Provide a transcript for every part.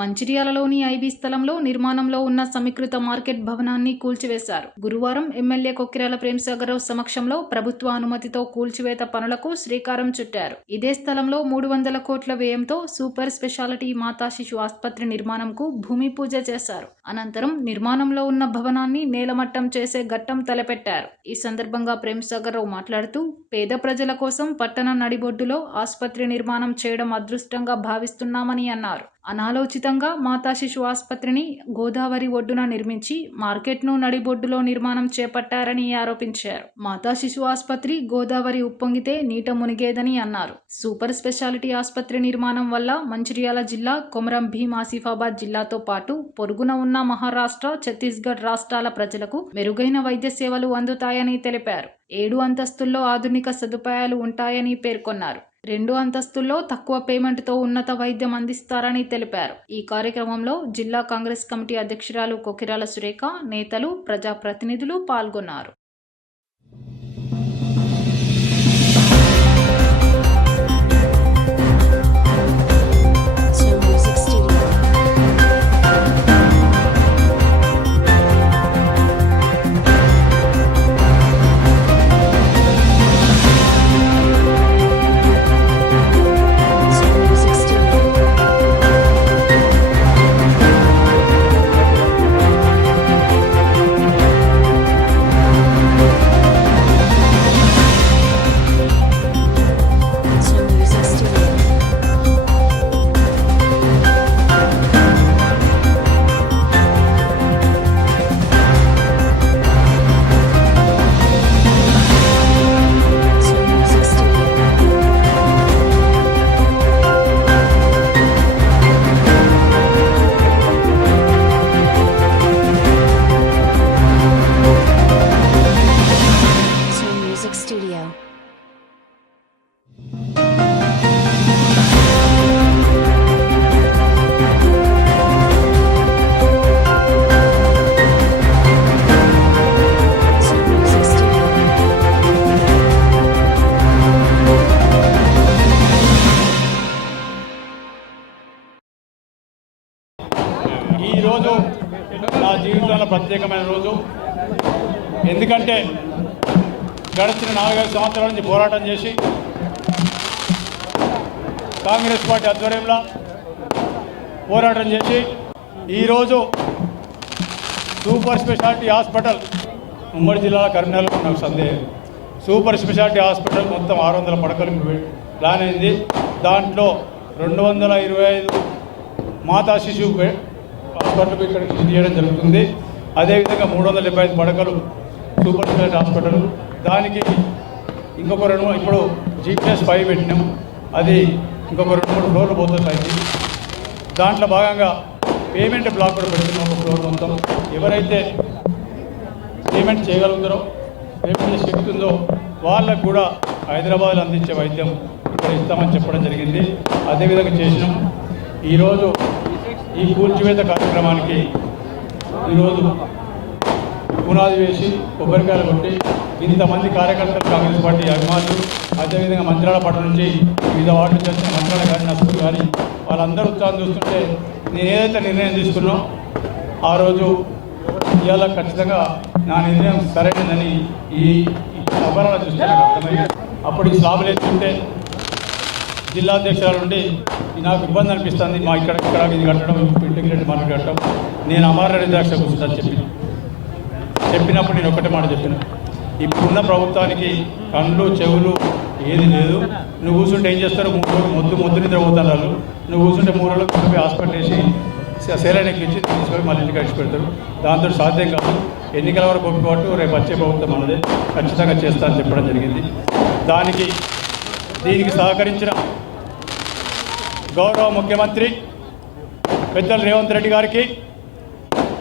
మంచిర్యాలలోని IB స్థలంలో నిర్మాణంలో ఉన్న సమీకృత మార్కెట్ భవనాన్ని కూల్చివేశారు. గురువారం ఎమ్మెల్యే కొక్కిరాల ప్రేమ్సాగర్రావు సమక్షంలో ప్రభుత్వ అనుమతితో కూల్చివేత పనులకు శ్రీకారం చుట్టారు. ఇదే స్థలంలో 300 కోట్ల వ్యయంతో సూపర్ స్పెషాలిటీ మాతా శిశు ఆసుపత్రి నిర్మాణంకు భూమి పూజ చేశారు. అనంతరం నిర్మాణంలో ఉన్న భవనాన్ని నేలమట్టం చేసే ఘట్టం తలపెట్టారు. ఈ సందర్భంగా ప్రేమ్సాగర్రావు మాట్లాడుతూ, పేద ప్రజల కోసం పట్టణ నడిబొడ్డులో ఆసుపత్రి నిర్మాణం చేయడం అదృష్టంగా భావిస్తున్నామని అన్నారు. అనాలోచితంగా మాతా శిశు ఆసుపత్రిని గోదావరి ఒడ్డున నిర్మించి మార్కెట్ను నడిబొడ్డులో నిర్మాణం చేపట్టారని ఆరోపించారు. మాతా శిశు ఆసుపత్రి గోదావరి ఉప్పొంగితే నీట మునిగేదని అన్నారు. సూపర్ స్పెషాలిటీ ఆసుపత్రి నిర్మాణం వల్ల మంచిర్యాల జిల్లా, కొమరం భీం ఆసిఫాబాద్ జిల్లాతో పాటు పొరుగున ఉన్న మహారాష్ట్ర, ఛత్తీస్గఢ్ రాష్ట్రాల ప్రజలకు మెరుగైన వైద్య సేవలు అందుతాయని తెలిపారు. 7 అంతస్తుల్లో ఆధునిక సదుపాయాలు ఉంటాయని పేర్కొన్నారు. 2 అంతస్తుల్లో తక్కువ పేమెంట్తో ఉన్నత వైద్యం అందిస్తారని తెలిపారు. ఈ కార్యక్రమంలో జిల్లా కాంగ్రెస్ కమిటీ అధ్యక్షురాలు కొక్కిరాల సురేఖ, నేతలు, ప్రజాప్రతినిధులు పాల్గొన్నారు. Studio. ఈ రోజు నా జీవితంలో ప్రత్యేకమైన రోజు. ఎందుకంటే గడిచిన 4-5 సంవత్సరాల నుంచి పోరాటం చేసి కాంగ్రెస్ పార్టీ ఆధ్వర్యంలో పోరాటం చేసి ఈరోజు సూపర్ స్పెషాలిటీ హాస్పిటల్ ఉమ్మడి జిల్లా కరీంనగర్లో నాకు సందేహం. సూపర్ స్పెషాలిటీ హాస్పిటల్ మొత్తం 600 పడకలు ప్లాన్ అయింది. దాంట్లో 225 మాతా శిశు హాస్పిటల్ ఇక్కడ చేయడం జరుగుతుంది. అదేవిధంగా 375 పడకలు సూపర్ స్పెషాలిటీ హాస్పిటల్. దానికి ఇంకొక ఇప్పుడు GPS 5 పెట్టినాం. అది ఇంకొక 2-3 ఫ్లోర్లు పోతుంది. దాంట్లో భాగంగా పేమెంట్ బ్లాక్ కూడా పెడుతున్నాం. ఒక ఫ్లోర్ మొత్తం ఎవరైతే పేమెంట్ చేయగలుగుతారో, పేమెంట్ శక్తి ఉందో వాళ్ళకు కూడా హైదరాబాద్లో అందించే వైద్యం ఇక్కడ ఇస్తామని చెప్పడం జరిగింది. అదేవిధంగా చేసినాం. ఈరోజు ఈ కూల్చివేత కార్యక్రమానికి ఈరోజు పునాది వేసి కొబ్బరికాయలు కొట్టి ఇంతమంది కార్యకర్తలు, కాంగ్రెస్ పార్టీ అభిమానులు, అదేవిధంగా మంత్రాల పట్ల నుంచి వివిధ వార్డులు చేసిన మంత్రాల కానీ, నష్టం కానీ వాళ్ళందరూ ఉత్సాహం చూస్తుంటే నేను ఏదైతే నిర్ణయం తీసుకున్నానో ఆ రోజు ఇవాళ ఖచ్చితంగా నా నిర్ణయం సరైనదని ఈ సభలో చూస్తే నాకు అర్థమైంది. అప్పుడు ఈ స్లాబులు ఎత్తుంటే జిల్లా అధ్యక్షుల నుండి నాకు ఇబ్బంది అనిపిస్తుంది. మా ఇక్కడ ఇది కట్టడం, ఇంటిగ్రేటెడ్ మార్కెట్ కట్టడం, నేను అమరరెడ్డి ద్రాక్ష కూర్చుంటాను చెప్పినప్పుడు నేను ఒకటే మాట చెప్పిన, ఇప్పుడున్న ప్రభుత్వానికి కళ్ళు చెవులు ఏది లేదు. నువ్వు కూర్చుంటే ఏం చేస్తారు? 3 రోజులు మొద్దు నిద్రపోతున్నారు. నువ్వు కూర్చుంటే 3 రోజులు తీసుకుపోయి హాస్పిటల్ వేసి సేలైనకి ఇచ్చి తీసుకొని మళ్ళీ ఇంటికి అడిచి పెడతారు. దాంతో సాధ్యం కాదు. ఎన్నికల వరకు ఒప్పుకోవట్టు రేపు వచ్చే ప్రభుత్వం అన్నదే ఖచ్చితంగా చేస్తానని చెప్పడం జరిగింది. దీనికి సహకరించిన గౌరవ ముఖ్యమంత్రి పెద్దలు రేవంత్ రెడ్డి గారికి,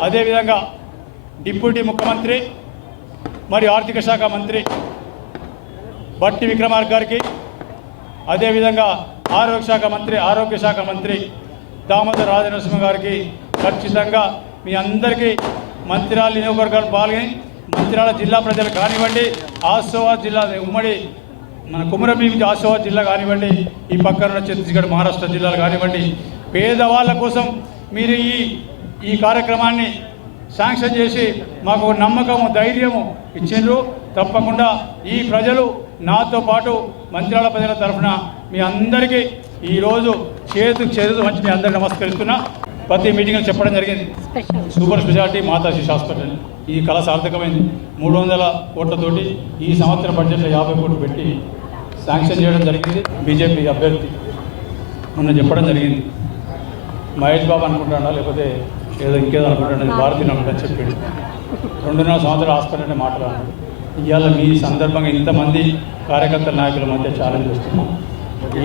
అదేవిధంగా డిప్యూటీ ముఖ్యమంత్రి మరియు ఆర్థిక శాఖ మంత్రి బట్టి విక్రమార్క గారికి, అదేవిధంగా ఆరోగ్య శాఖ మంత్రి దామోదర్ రాజనరసింహ గారికి ఖచ్చితంగా మీ అందరికీ మంత్రిరాల నియోజకవర్గాలు పాల్గొని మంత్రిరాల జిల్లా ప్రజలు కానివ్వండి, ఆసిఫాబాద్ జిల్లా ఉమ్మడి మన కొమరం భీం ఆసిఫాబాద్ జిల్లా కానివ్వండి, ఈ పక్కన ఛత్తీస్గఢ్ మహారాష్ట్ర జిల్లాలు కానివ్వండి, పేదవాళ్ళ కోసం మీరు ఈ కార్యక్రమాన్ని శాంక్షన్ చేసి మాకు నమ్మకము ధైర్యము ఇచ్చిండ్రు. తప్పకుండా ఈ ప్రజలు నాతో పాటు మంత్రాల ప్రజల తరఫున మీ అందరికీ ఈరోజు చేతు మంచి మీ అందరికీ నమస్కరిస్తున్నా. ప్రతి మీటింగ్లో చెప్పడం జరిగింది, సూపర్ స్పెషాలిటీ మాతా శిశు హాస్పిటల్ ఈ కళ సార్థకమైంది. 300 కోట్లతోటి ఈ సంవత్సరం బడ్జెట్లో 50 కోట్లు పెట్టి శాంక్షన్ చేయడం జరిగింది. బీజేపీ అభ్యర్థి మొన్న చెప్పడం జరిగింది, మహేష్ బాబు అనుకుంటాడా లేకపోతే ఇంకేదో అనుకుంటాడు, భారతీయ అనుకుంటా చెప్పాడు. 2.5 సంవత్సరాల హాస్పిటల్ అంటే మాట్లాడాడు. ఇవాళ మీ సందర్భంగా ఇంతమంది కార్యకర్తల నాయకుల మధ్య ఛాలెంజ్ చేస్తున్నాం.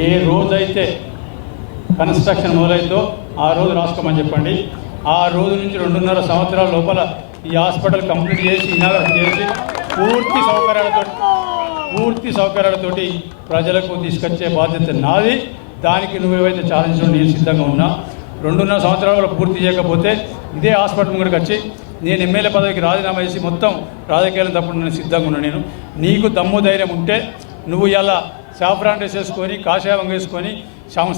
ఏ రోజైతే కన్స్ట్రక్షన్ మొదలైందో ఆ రోజు రాసుకోమని చెప్పండి. ఆ రోజు నుంచి 2.5 సంవత్సరాల లోపల ఈ హాస్పిటల్ కంప్లీట్ చేసి ఇనాగరేషన్ చేసి పూర్తి సౌకర్యాలతోటి ప్రజలకు తీసుకొచ్చే బాధ్యత నాది. దానికి నువ్వేవైతే ఛాలెంజ్ నేను సిద్ధంగా ఉన్నా. 2.5 సంవత్సరాలు పూర్తి చేయకపోతే ఇదే హాస్పిటల్ ముందుకు వచ్చి నేను ఎమ్మెల్యే పదవికి రాజీనామా చేసి మొత్తం రాజకీయాలను తప్పుడు నేను సిద్ధంగా ఉన్నా. నీకు దమ్ము ధైర్యం ఉంటే నువ్వు ఇలా సాఫ్రాన్ డ్రెస్ వేసుకొని కాషాయం వేసుకొని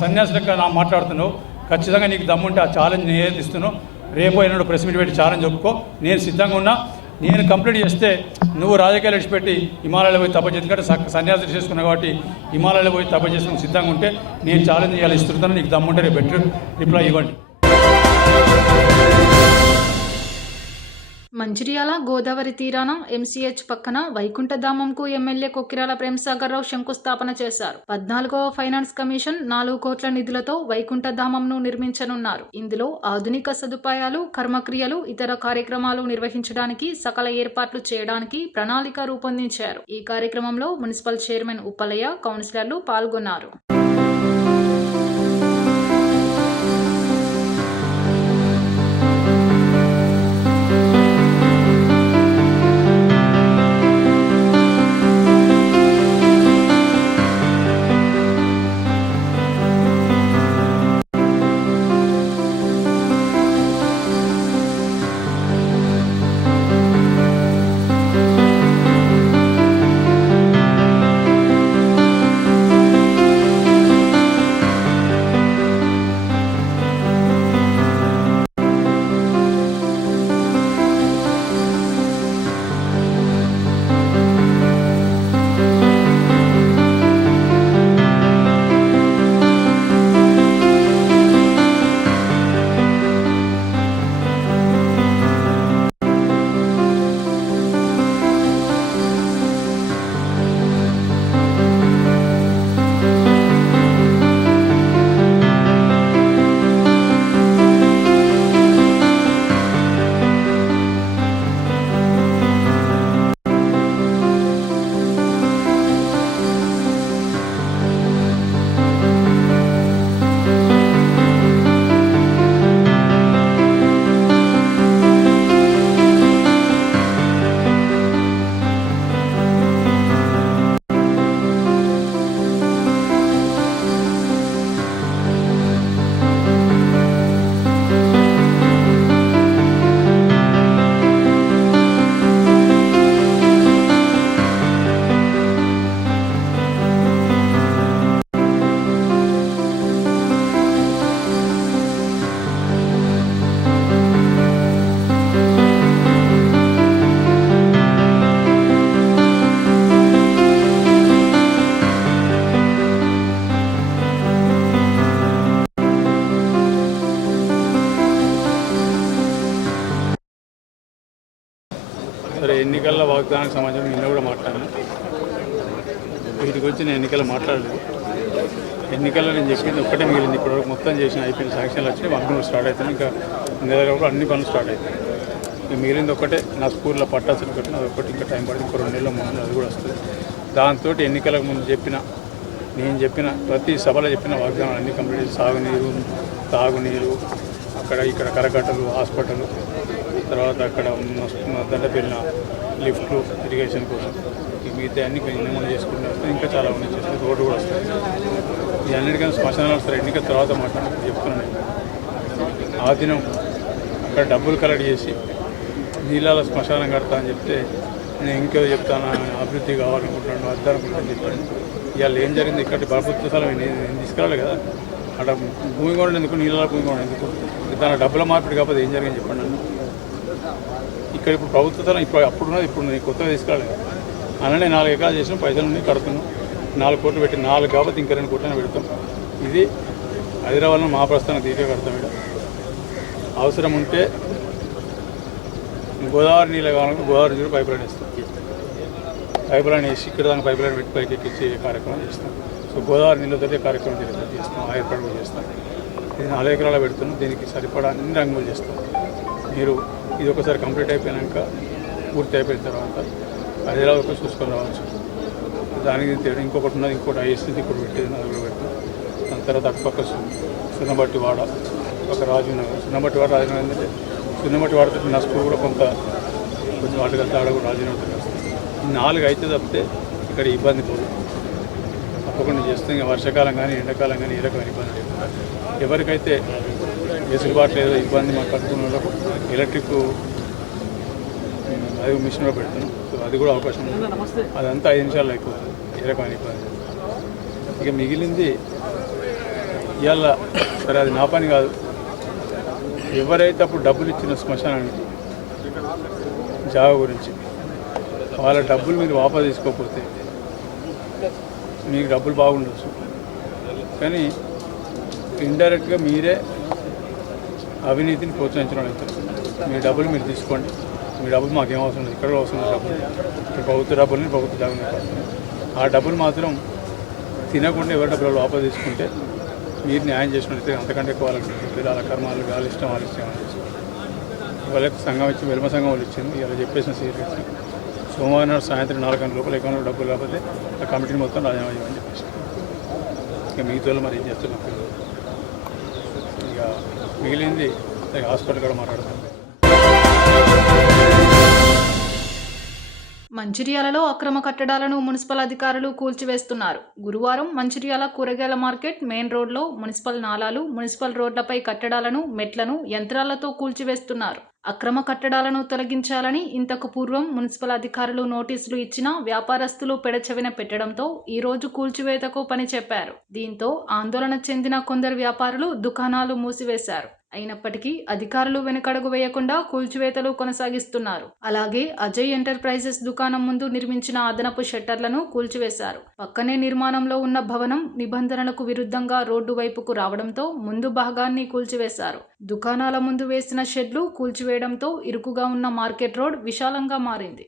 సన్యాసులకు నా మాట్లాడుతున్నావు. ఖచ్చితంగా నీకు దమ్ముంటే ఆ ఛాలెంజ్ నేను ఏది ఇస్తున్నావు. రేపు అయినాడు ప్రెస్ మీట్ పెట్టి ఛాలెంజ్ ఒప్పుకో. నేను సిద్ధంగా ఉన్నా. నేను కంప్లీట్ చేస్తే నువ్వు రాజకీయాలు విడిచిపెట్టి హిమాలయాలో పోయి తప్ప ఎందుకంటే సన్యాసం చేసుకున్నావు కాబట్టి హిమాలయాలో పోయి తప్ప చేసుకుని సిద్ధంగా ఉంటే నేను ఛాలెంజ్ చేయాలి ఇస్తున్నాను. నీకు దమ్ముంటే రేపు బెటర్ రిప్లై ఇవ్వండి. మంచిర్యాల గోదావరి తీరాన ఎంసీహెచ్ పక్కన వైకుంఠధామంకు ఎమ్మెల్యే కొక్కిరాల ప్రేమసాగర్ రావు శంకుస్థాపన చేశారు. 14వ ఫైనాన్స్ కమిషన్ 4 కోట్ల నిధులతో వైకుంఠధామంను నిర్మించనున్నారు. ఇందులో ఆధునిక సదుపాయాలు, కర్మక్రియలు, ఇతర కార్యక్రమాలు నిర్వహించడానికి సకల ఏర్పాట్లు చేయడానికి ప్రణాళిక రూపొందించారు. ఈ కార్యక్రమంలో మున్సిపల్ చైర్మన్ ఉప్పలయ్య, కౌన్సిలర్లు పాల్గొన్నారు. సరే, ఎన్నికల వాగ్దానానికి సంబంధించి నిన్న కూడా మాట్లాడాను. వీటి గురించి నేను ఎన్నికలు మాట్లాడలేదు. ఎన్నికల్లో నేను చెప్పింది ఒక్కటే మిగిలింది. ఇప్పటివరకు మొత్తం చేసిన అయిపోయిన శాంక్షన్లు వచ్చినాయి. వర్క్ స్టార్ట్ అవుతుంది. ఇంకా నెల కూడా అన్ని పనులు స్టార్ట్ అవుతాయి. ఇక మిగిలింది ఒకటే, నా స్కూల్లో పట్టాల్సిన పెట్టిన అది ఒకటి ఇంకా టైం పడుతుంది. 2 నెలల ముందు అది కూడా వస్తుంది. దాంతో ఎన్నికలకు ముందు నేను చెప్పిన ప్రతి సభలో చెప్పిన వాగ్దానాలు అన్నీ కంప్లీట్ చేసి సాగునీరు, తాగునీరు, ఇక్కడ కరకట్టలు, హాస్పిటల్, తర్వాత అక్కడ దండపెళ్ళిన లిఫ్ట్లు, ఇరిగేషన్ కోసం మిగతా అన్ని నిర్మాణం చేసుకుంటూ వస్తాయి. ఇంకా చాలా ఉన్నాయి చేస్తాయి. రోడ్డు కూడా వస్తాయి. ఈ అన్నిటికన్నా శ్మశానాలు వస్తారు. ఎన్నికల తర్వాత మాట్లాడుతూ చెప్తున్నాను. ఆ దినం అక్కడ డబ్బులు కలెక్ట్ చేసి నీళ్ళ శ్మశానం కడతా అని చెప్తే నేను ఇంకేదో చెప్తాను, అభివృద్ధి కావాలనుకుంటున్నాను, వద్దనుకుంటాను చెప్పాను. ఇవాళ ఏం జరిగింది, ఇక్కడ ప్రభుత్వ స్థలం నేను తీసుకురాలి కదా. అక్కడ భూమి కూడా ఎందుకు, నీళ్ళ భూమి కూడా ఎందుకు, దాని డబ్బుల మార్పిడి కాకపోతే ఏం జరిగింది చెప్పండి నన్ను. ఇక్కడ ఇప్పుడు ప్రభుత్వం ఇప్పుడు అప్పుడున్నది ఇప్పుడు నేను కొత్తగా తీసుకురాలేదు. అలానే 4 ఎకరాలు చేసిన పైసలు కడుతున్నాం. 4 కోట్లు పెట్టి 4 కాబట్టి ఇంకా 2 కోట్లను పెడతాం. ఇది హైదరాబాద్లో మా ప్రస్థానం తీరిక కడతాం. ఇక్కడ అవసరం ఉంటే గోదావరి నీళ్ళు కావాలంటే గోదావరి నీళ్ళు పైప్ లైన్ వేస్తాం. పైప్ లైన్ వేసి ఇక్కడ దాని పైప్ లైన్ పెట్టి పైకి ఎక్కించే కార్యక్రమం చేస్తాం. సో గోదావరి నీళ్ళతో కార్యక్రమం చేస్తాం. ఆ ఏర్పాటు కూడా చేస్తాం. ఇది 4 ఎకరాలు పెడుతున్నాం. దీనికి సరిపడా అన్ని రంగులు చేస్తాం. మీరు ఇది ఒకసారి కంప్లీట్ అయిపోయాక పూర్తి అయిపోయిన తర్వాత హైదరాబాద్ కూడా చూసుకొని రావచ్చు. దానికి ఇంకొకటి ఉన్నది, ఇంకోటి ఐఎస్సీ ఇక్కడ పెట్టేది, అది కూడా పెడతాం. దాని తర్వాత అటుపక్క సున్నబట్టి వాడ, ఒక రాజీనగర్, సున్నబట్టి వాడ రాజీనగర్ ఏంటంటే సున్నబట్టి వాడితే నస్పూర్ కూడా కొంచెం వాటికి ఆడ కూడా రాజీనగర్ వస్తుంది. 4 అయితే తప్పితే ఇక్కడ ఇబ్బంది పోదు. తప్పకుండా చేస్తే ఇంకా వర్షాకాలం కానీ ఎండాకాలం కానీ ఏ రకమైన ఇబ్బంది లేకుండా ఎవరికైతే వెసులుబాటు లేదో ఇబ్బంది మాకు కట్టుకున్న వాళ్ళకు ఎలక్ట్రిక్ అది మిషన్ కూడా పెడుతున్నాం. సో అది కూడా అవకాశం ఉంది. అదంతా 5 నిమిషాల్లో అయిపోతుంది. ఏ రకమైన ఇబ్బంది. ఇక మిగిలింది ఇవాళ సరే అది నా పని కాదు. ఎవరైతే అప్పుడు డబ్బులు ఇచ్చిన శ్మశానానికి జాగా గురించి వాళ్ళ డబ్బులు మీరు వాపసు తీసుకోకపోతే మీకు డబ్బులు బాగుండొచ్చు, కానీ ఇండైరెక్ట్గా మీరే అవినీతిని ప్రోత్సహించడం అవుతారు. మీ డబ్బులు మీరు తీసుకోండి. మీ డబ్బులు మాకేం అవసరం లేదు. ఇక్కడ అవసరం లేదు. డబ్బులు ప్రభుత్వ డబ్బులని ప్రభుత్వ జాగ్రత్త. ఆ డబ్బులు మాత్రం తినకుండా ఎవరి డబ్బులు వాపసు తీసుకుంటే మీరు న్యాయం చేసినట్టు అంతకంటే ఎక్కువ వాళ్ళకి వాళ్ళ కర్మాలు వాళ్ళ ఇష్టం అని వాళ్ళకి సంఘం ఇచ్చి వెలుమ సంఘం వాళ్ళు ఇచ్చింది. ఇలా చెప్పేసిన సీరియస్ సోమవారం నాడు సాయంత్రం 4 గంటల లోపల అకౌంట్లో డబ్బులు లేకపోతే ఆ కమిటీని మొత్తం రాజీనామా చేయమని చెప్పేసి ఇక మిగతా మరి ఏం చేస్తున్నారు. ఇక మిగిలింది హాస్పిటల్ కూడా మాట్లాడతాం. మంచిర్యాలలో అక్రమ కట్టడాలను మున్సిపల్ అధికారులు కూల్చివేస్తున్నారు. గురువారం మంచిర్యాల కూరగాయల మార్కెట్ మెయిన్ రోడ్లో మున్సిపల్ నాలాలు, మున్సిపల్ రోడ్లపై కట్టడాలను, మెట్లను యంత్రాలతో కూల్చివేస్తున్నారు. అక్రమ కట్టడాలను తొలగించాలని ఇంతకు పూర్వం మున్సిపల్ అధికారులు నోటీసులు ఇచ్చినా వ్యాపారస్తులు పెడచెవిన పెట్టడంతో ఈ రోజు కూల్చివేతకు పని చెప్పారు. దీంతో ఆందోళన చెందిన కొందరు వ్యాపారులు దుకాణాలు మూసివేశారు. అయినప్పటికీ అధికారులు వెనుకడుగు వేయకుండా కూల్చివేతలు కొనసాగిస్తున్నారు. అలాగే అజయ్ ఎంటర్ప్రైజెస్ దుకాణం ముందు నిర్మించిన అదనపు షట్టర్లను కూల్చివేశారు. పక్కనే నిర్మాణంలో ఉన్న భవనం నిబంధనలకు విరుద్ధంగా రోడ్డు వైపుకు రావడంతో ముందు భాగాన్ని కూల్చివేశారు. దుకాణాల ముందు వేసిన షెడ్లు కూల్చివేయడంతో ఇరుకుగా ఉన్న మార్కెట్ రోడ్ విశాలంగా మారింది.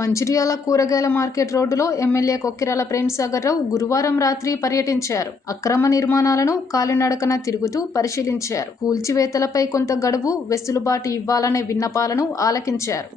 మంచిర్యాల కూరగాయల మార్కెట్ రోడ్డులో ఎమ్మెల్యే కొక్కిరాల ప్రేమ్సాగర్ రావు గురువారం రాత్రి పర్యటించారు. అక్రమ నిర్మాణాలను కాలినడకన తిరుగుతూ పరిశీలించారు. కూల్చివేతలపై కొంత గడువు వెసులుబాటు ఇవ్వాలనే విన్నపాలను ఆలకించారు.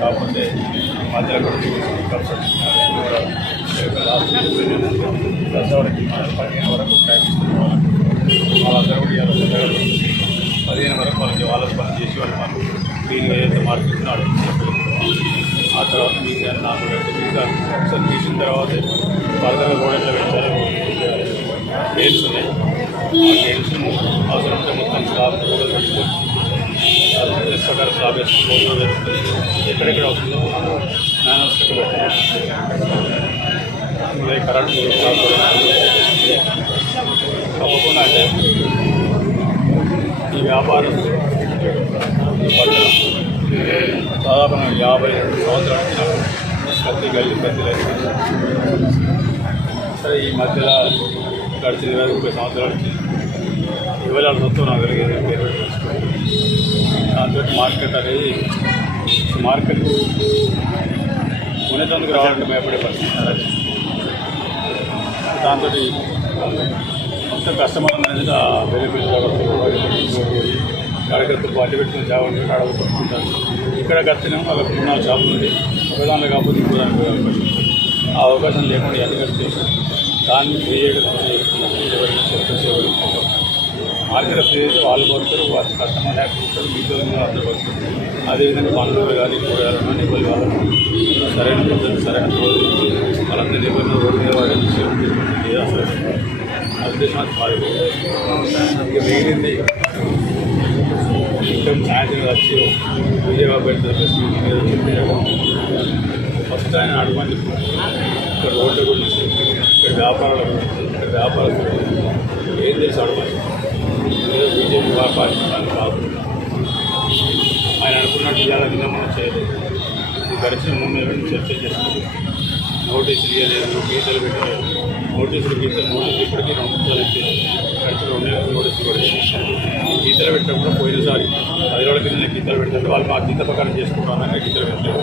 కాకపోతే మధ్యలో కూడా దశవరకి 15 వరకు టైం ఇస్తున్నాం. వాళ్ళందరూ కూడా 15 వరకు వాళ్ళకి పని చేసి వాళ్ళు మాకు క్లీన్గా ఏదైతే మార్పిస్తున్నాడు. ఆ తర్వాత మీకు నాకు ఒకసారి తీసిన తర్వాత ఫర్దర్గా కూడా ఎట్లా పెట్టారు గేట్స్ ఉన్నాయి. ఆ గేట్స్ అవసరంతో మొత్తం స్లాబ్ కూడా పెట్టుకొని ప్రకారం స్లాబ్ వేసుకుంటూ ఎక్కడెక్కడ వస్తుందో మ్యానర్స్ పెట్టారు. కరెంట్ తప్పకుండా అంటే ఈ వ్యాపారం ఈ పట్టణం దాదాపు 52 సంవత్సరాల నుంచి నాకు ప్రతి లేదు. సరే ఈ మధ్యలో గడిచిన 20-30 సంవత్సరాల నుంచి ఇవ్వలేని వస్తువు నాకు కలిగేది పేరు దాంతో మార్కెట్ అనేది మార్కెట్ కొనేటందుకు రావాలంటే భయపడే పరిస్థితి. దాంతో మొత్తం కస్టమర్ అనేది బెనిఫిట్ కడగత్తు పార్టీ పెట్టుకుని చావండి అడుగుతుంటారు. ఇక్కడ ఖర్చునేమో వాళ్ళకి 3-4 షాపులు ఉంది. ఒకదానిలో కాకపోతే ఇంకో దానికి పోయే అవకాశం ఉంది. ఆ అవకాశం లేకుండా ఎన్నికలు చేసి దాన్ని క్రియేట్ మార్కెట్ ఫ్రీ అయితే వాళ్ళు పడతారు, వాళ్ళు కస్టమర్ యాక్టివ్ మీతో అందరూ పడతారు. అదేవిధంగా పనులు కానీ కూరగాయలని వాళ్ళు వాళ్ళకు సరైన పద్ధతి సరైన రోజు వాళ్ళందరూ ఎవరినో రోడ్డు మీద వాళ్ళు లేదా అసలు ఉద్దేశం అది కాదు. ఇక మిగిలింది ఇంకొక సాయంత్రం వచ్చి విజయవాడ పెడతారు. ఫస్ట్ ఆయన అడుగుని ఇక్కడ రోడ్డు గురించి ఇక్కడ వ్యాపారాల గురించి ఇక్కడ వ్యాపారస్తులు ఏం తెలిసి అడగాలి. ఏదో బీజేపీ పార్టీ కాదు. ఆయన అనుకున్నట్టు ఇవాళ విన్నమనం చేయలేదు. ఇది గడిచిన 3 నెలల నుంచి చర్చ చేస్తుంది. నోటీసులు ఇవ్వలేదు, గీతలు పెట్టలేదు. నోటీసులు ఇప్పటికీ 2 సంవత్సరాలు ఇచ్చేది. గడిచిన 2 నెలలకు నోటీసులు కూడా గీతలు పెట్టినప్పుడు పోయినసారి 10 రోజుల కింద గీతలు పెట్టారు. వాళ్ళు మా గీత ప్రకారం చేసుకుంటామని గీతలు పెట్టారు.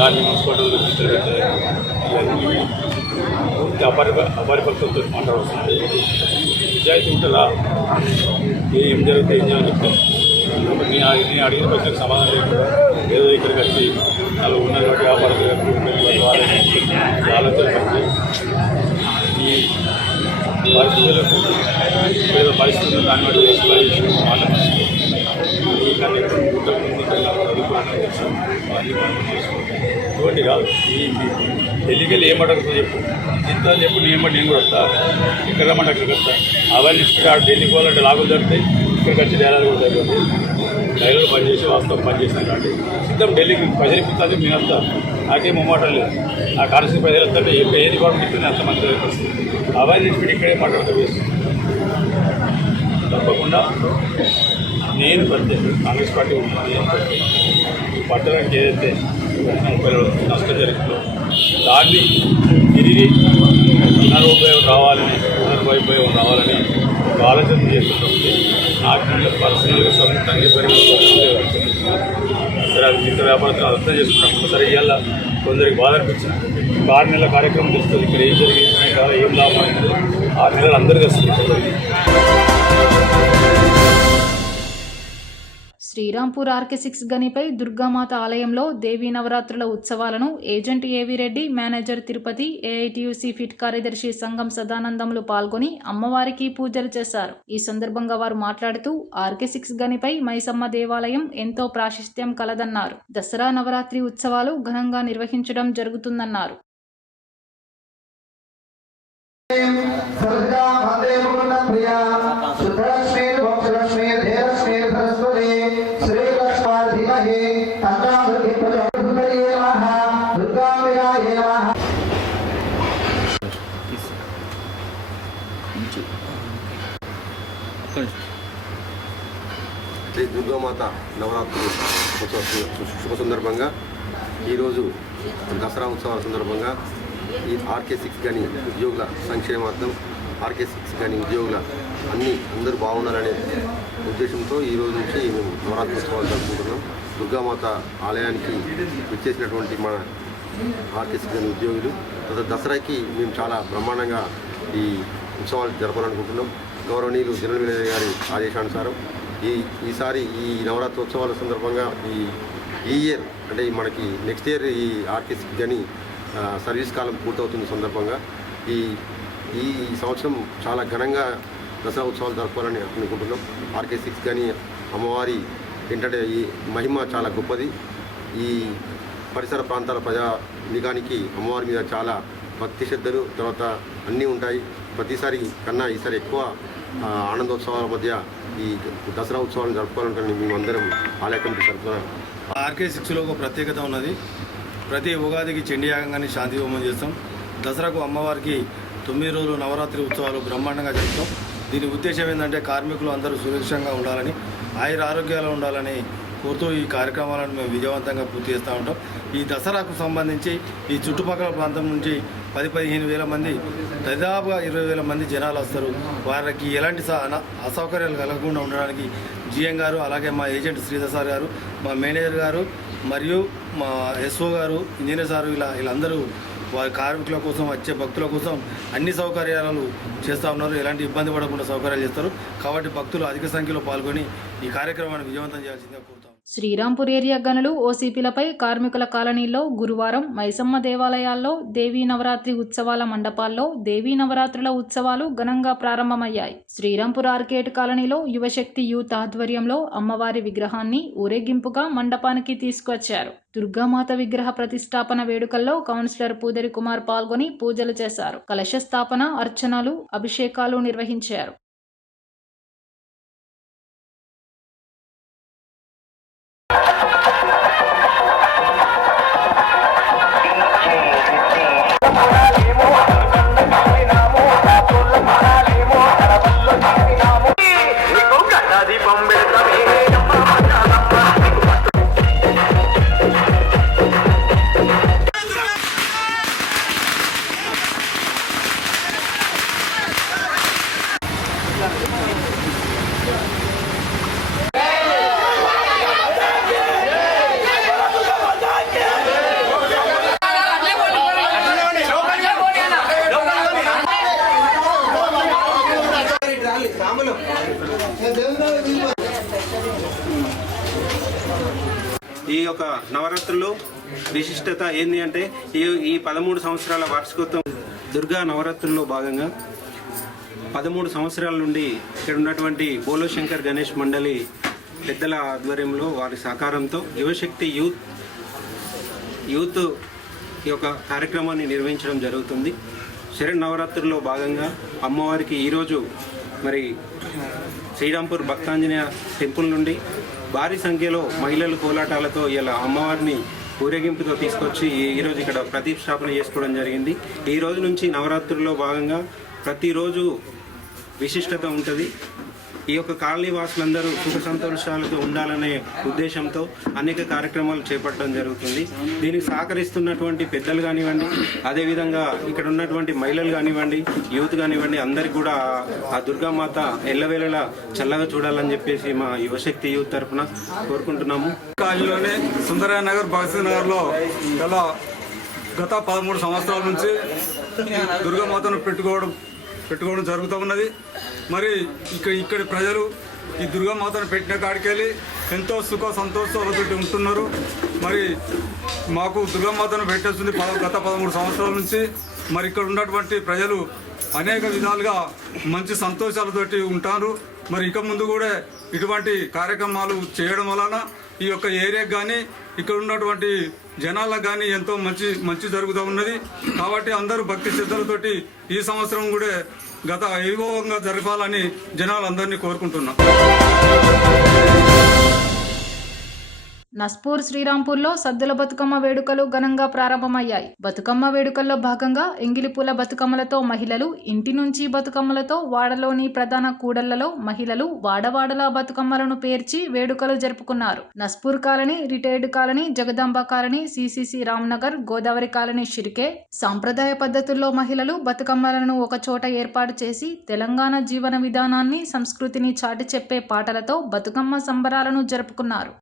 దాన్ని మున్సిపాలిటీలో గీతలు పెట్టారు. ఇవన్నీ పూర్తి అపరిపక్వతతో మాట్లాడుతున్నారు. నిజాయితీ ఉంటుందా? ఏం జరిగితే ఏం చేయాలని చెప్తాను. నేను అడిగిన ప్రశ్నకు సమాధానం లేకుండా ఏదో ఇక్కడికి వచ్చి వాళ్ళు ఉన్నది బట్టి వ్యాపారం వాళ్ళతో ఈ పరిస్థితులకు ఏదో పరిస్థితులు దాన్ని బట్టి ఇటువంటి కాదు. ఈ ఢిల్లీకి ఏమంటారు చెప్పు, ఇంత చెప్పు నేను కూడా వస్తా. ఇక్కడ రమ్మంటే అక్కడికి వస్తా. అవన్నీ ఇక్కడ ఢిల్లీకి పోవాలంటే లాభాలు దొరుకుతాయి. ఇక్కడికి వచ్చి డైలాగ్ కూడా జరుగుతుంది. డైలాగ్ పనిచేసి వాస్తవం పనిచేస్తాను కాబట్టి సిద్ధం ఢిల్లీకి ప్రజలు ఇస్తుంది. మేము వస్తా. నాకేం మొమ్మాటం లేదు. నా కాన్స్టిట్యూషన్ ప్రజలు వస్తుంటే ఇక్కడ ఏ డిపార్ట్మెంట్ ఇస్తుంది అంతమంది వస్తుంది. అవన్నీ ఇచ్చి ఇక్కడే మాట్లాడుతూ వేస్తుంది. తప్పకుండా నేను ప్రత్యేక కాంగ్రెస్ పార్టీ ఉంటుంది. ఈ పట్టణానికి ఏదైతే 30 నష్టం జరుగుతుందో దాన్ని తిరిగి పునరుపయోగం రావాలని ఒక ఆలోచన చేస్తుంటే నాకు పర్సనల్గా సొంతంగా సరే అది మిగతా వ్యాపారస్తులు అర్థం చేసుకుంటాం. సరే ఇవాళ కొందరికి బాధ అనిపించింది. 6 నెలల కార్యక్రమం తెలుస్తుంది. ఇక్కడ ఏం జరిగింది, ఏం లాభం అయింది 6 నెలలు అందరికీ వస్తుంది. శ్రీరాంపూర్ RK6 గనిపై దుర్గామాత ఆలయంలో దేవీ నవరాత్రుల ఉత్సవాలను ఏజెంట్ ఏవి Reddy, manager Tirupati, AITUC fit కార్యదర్శి సంఘం సదానందములు పాల్గొని అమ్మవారికి పూజలు చేశారు. ఈ సందర్భంగా వారు మాట్లాడుతూ RK6 గనిపై మైసమ్మ దేవాలయం ఎంతో ప్రాశస్త్యం కలదన్నారు. దసరా నవరాత్రి ఉత్సవాలు ఘనంగా నిర్వహించడం జరుగుతుందన్నారు. శ్రీ దుర్గామాత నవరాత్రి శుభ సందర్భంగా ఈరోజు దసరా ఉత్సవాల సందర్భంగా ఈ RK6 గని ఉద్యోగుల సంక్షేమార్థం RK6 గని ఉద్యోగుల అందరూ బాగుండాలనే ఉద్దేశంతో ఈరోజు నుంచి మేము నవరాత్రి ఉత్సవాలు జరుపుకుంటున్నాం. దుర్గామాత ఆలయానికి విచ్చేసినటువంటి మన RK6 గని ఉద్యోగులు దసరాకి మేము చాలా బ్రహ్మాండంగా ఈ ఉత్సవాలు జరపాలనుకుంటున్నాం. గౌరవనీయులు జనరల్ మేనేజర్ గారి ఆదేశానుసారం ఈసారి ఈ నవరాత్రి ఉత్సవాల సందర్భంగా ఈ ఈ ఇయర్ అంటే మనకి నెక్స్ట్ ఇయర్ ఈ ఆర్కే6 కానీ సర్వీస్ కాలం పూర్తవుతున్న సందర్భంగా ఈ ఈ సంవత్సరం చాలా ఘనంగా దసరా ఉత్సవాలు జరుపుకోవాలని అనుకుంటున్నాం. ఆర్కే6 కానీ అమ్మవారి ఏంటంటే ఈ మహిమ చాలా గొప్పది. ఈ పరిసర ప్రాంతాల ప్రజా నిఘానికి అమ్మవారి మీద చాలా భక్తి శ్రద్ధలు తర్వాత అన్నీ ఉంటాయి. ప్రతిసారి కన్నా ఈసారి ఎక్కువ ఆనందోత్సవాల మధ్య ఈ దసరా ఉత్సవాలను జరుపుకోవాలంటే మేము అందరం ఆలయ కమిటీ జరుపుతున్నాం. ఆర్కే6లో ఒక ప్రత్యేకత ఉన్నది. ప్రతి ఉగాదికి చండీయాగం కానీ శాంతి హోమం చేస్తాం. దసరాకు అమ్మవారికి 9 రోజులు నవరాత్రి ఉత్సవాలు బ్రహ్మాండంగా జరుపుతాం. దీని ఉద్దేశం ఏంటంటే కార్మికులు అందరూ సురక్షితంగా ఉండాలని, ఆయుర ఆరోగ్యాలు ఉండాలని కోరుతూ ఈ కార్యక్రమాలను మేము విజయవంతంగా పూర్తి చేస్తూ ఉంటాం. ఈ దసరాకు సంబంధించి ఈ చుట్టుపక్కల ప్రాంతం నుంచి 10-15 వేల మంది, దాదాపుగా 20 వేల మంది జనాలు వస్తారు. వారికి ఎలాంటి అసౌకర్యాలు కలగకుండా ఉండడానికి జిఎం గారు, అలాగే మా ఏజెంట్ శ్రీధర్ సార్ గారు, మా మేనేజర్ గారు మరియు మా ఎస్ఓ గారు, ఇంజనీర్ సారు వీళ్ళందరూ వారి కార్మికుల కోసం, వచ్చే భక్తుల కోసం అన్ని సౌకర్యాలు చేస్తూ ఉన్నారు. ఎలాంటి ఇబ్బంది పడకుండా సౌకర్యాలు చేస్తారు. కాబట్టి భక్తులు అధిక సంఖ్యలో పాల్గొని ఈ కార్యక్రమాన్ని విజయవంతం చేయాల్సిందిగా కోరుతాం. శ్రీరాంపూర్ ఏరియా గనులు ఓసీపీలపై కార్మికుల కాలనీలో గురువారం మైసమ్మ దేవాలయాల్లో దేవీ నవరాత్రి ఉత్సవాల మండపాల్లో దేవీ నవరాత్రుల ఉత్సవాలు ఘనంగా ప్రారంభమయ్యాయి. శ్రీరాంపూర్ ఆర్కేట్ కాలనీలో యువశక్తి యూత్ ఆధ్వర్యంలో అమ్మవారి విగ్రహాన్ని ఊరేగింపుగా మండపానికి తీసుకొచ్చారు. దుర్గామాత విగ్రహ ప్రతిష్టాపన వేడుకల్లో కౌన్సిలర్ పూదరి కుమార్ పాల్గొని పూజలు చేశారు. కలశ స్థాపన, అర్చనలు, అభిషేకాలు నిర్వహించారు. ఈ యొక్క నవరాత్రుల్లో విశిష్టత ఏంటి అంటే ఈ 13 సంవత్సరాల వార్షికోత్సవం దుర్గా నవరాత్రుల్లో భాగంగా 13 సంవత్సరాల నుండి ఇక్కడ ఉన్నటువంటి బోలోశంకర్ గణేష్ మండలి పెద్దల ఆధ్వర్యంలో వారి సహకారంతో యువశక్తి యూత్ ఈ యొక్క కార్యక్రమాన్ని నిర్వహించడం జరుగుతుంది. శరన్నవరాత్రుల్లో భాగంగా అమ్మవారికి ఈరోజు మరి శ్రీరాంపూర్ భక్తాంజనేయ టెంపుల్ నుండి భారీ సంఖ్యలో మహిళలు కోలాటాలతో ఇలా అమ్మవారిని ఊరేగింపుతో తీసుకొచ్చి ఈరోజు ఇక్కడ ప్రతిష్టాపన చేసుకోవడం జరిగింది. ఈ రోజు నుంచి నవరాత్రుల్లో భాగంగా ప్రతిరోజు విశిష్టత ఉంటుంది. ఈ యొక్క కాలనీ వాసులందరూ సుఖ సంతోషాలతో ఉండాలనే ఉద్దేశంతో అనేక కార్యక్రమాలు చేపట్టడం జరుగుతుంది. దీనికి సహకరిస్తున్నటువంటి పెద్దలు కానివ్వండి, అదేవిధంగా ఇక్కడ ఉన్నటువంటి మహిళలు కానివ్వండి, యూత్ కానివ్వండి, అందరికీ కూడా ఆ దుర్గామాత ఎల్లవేళలా చల్లగా చూడాలని చెప్పేసి మా యువశక్తి యూత్ తరఫున కోరుకుంటున్నాము. కాలనీలోనే సుందరయ్య నగర్, భగత్ నగర్లో గత 13 సంవత్సరాల నుంచి దుర్గామాతను పెట్టుకోవడం జరుగుతూ ఉన్నది. మరి ఇక్కడి ప్రజలు ఈ దుర్గామాతను పెట్టిన కాడికెళ్ళి ఎంతో సుఖ సంతోషాలతో ఉంటున్నారు. మరి మాకు దుర్గామాతను పెట్టేస్తుంది గత 13 సంవత్సరాల నుంచి. మరి ఇక్కడ ఉన్నటువంటి ప్రజలు అనేక విధాలుగా మంచి సంతోషాలతోటి ఉంటారు. మరి ఇక ముందు కూడా ఇటువంటి కార్యక్రమాలు చేయడం వలన ఈ యొక్క ఏరియాకి కానీ ఇక్కడ ఉన్నటువంటి జనాలకు కానీ ఎంతో మంచి జరుగుతూ ఉన్నది. కాబట్టి అందరూ భక్తి శ్రద్ధలతోటి ఈ సంవత్సరం కూడా గత వైభవంగా జరపాలని జనాలందరినీ కోరుకుంటున్నాం. నస్పూర్ శ్రీరాంపూర్లో సద్దుల బతుకమ్మ వేడుకలు ఘనంగా ప్రారంభమయ్యాయి. బతుకమ్మ వేడుకల్లో భాగంగా ఎంగిలిపూల బతుకమ్మలతో మహిళలు, ఇంటి నుంచి బతుకమ్మలతో వాడలోని ప్రధాన కూడళ్లలో మహిళలు వాడవాడలా బతుకమ్మలను పేర్చి వేడుకలు జరుపుకున్నారు. Naspur colony, retired colony, Jagadamba colony, CCC Ramnagar, Godavari colony షిరికే సాంప్రదాయ పద్ధతుల్లో మహిళలు బతుకమ్మలను ఒకచోట ఏర్పాటు చేసి తెలంగాణ జీవన విధానాన్ని, సంస్కృతిని చాటి చెప్పే పాటలతో బతుకమ్మ సంబరాలను జరుపుకున్నారు.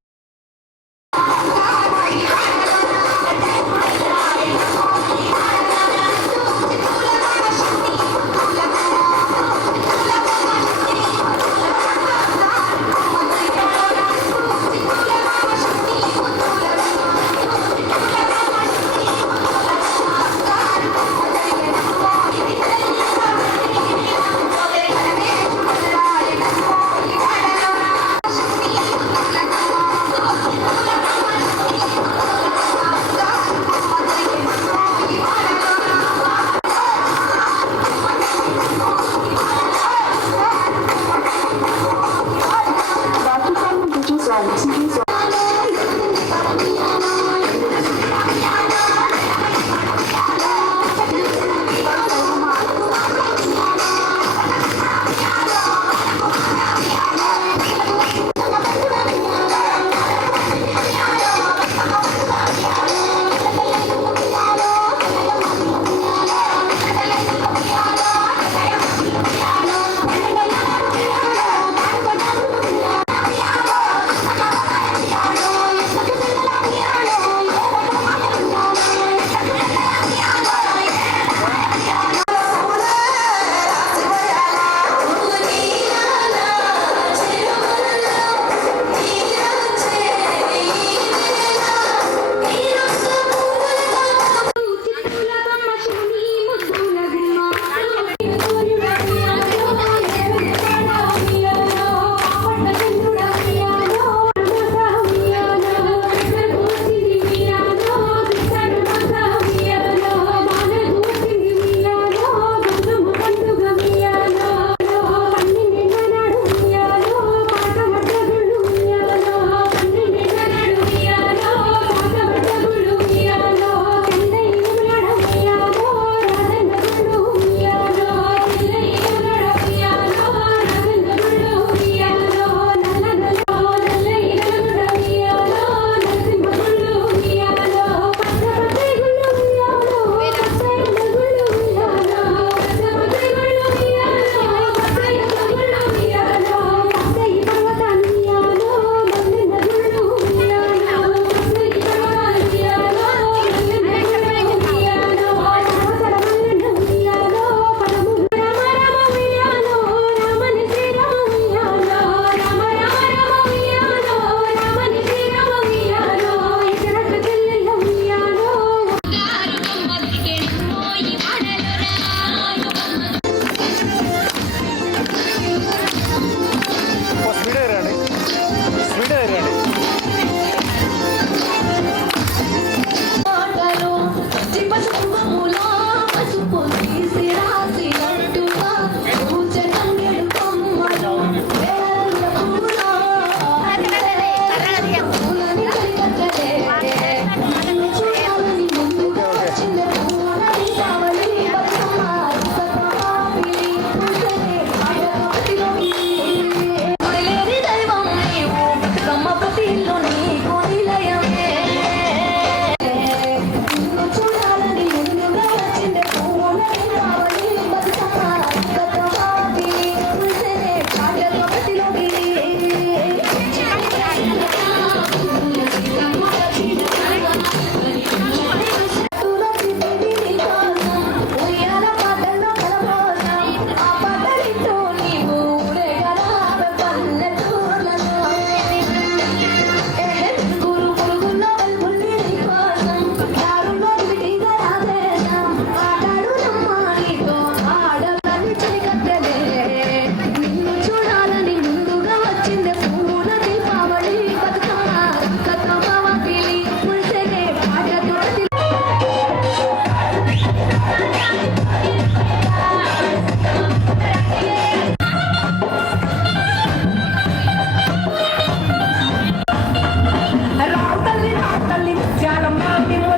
కాలంలో మేము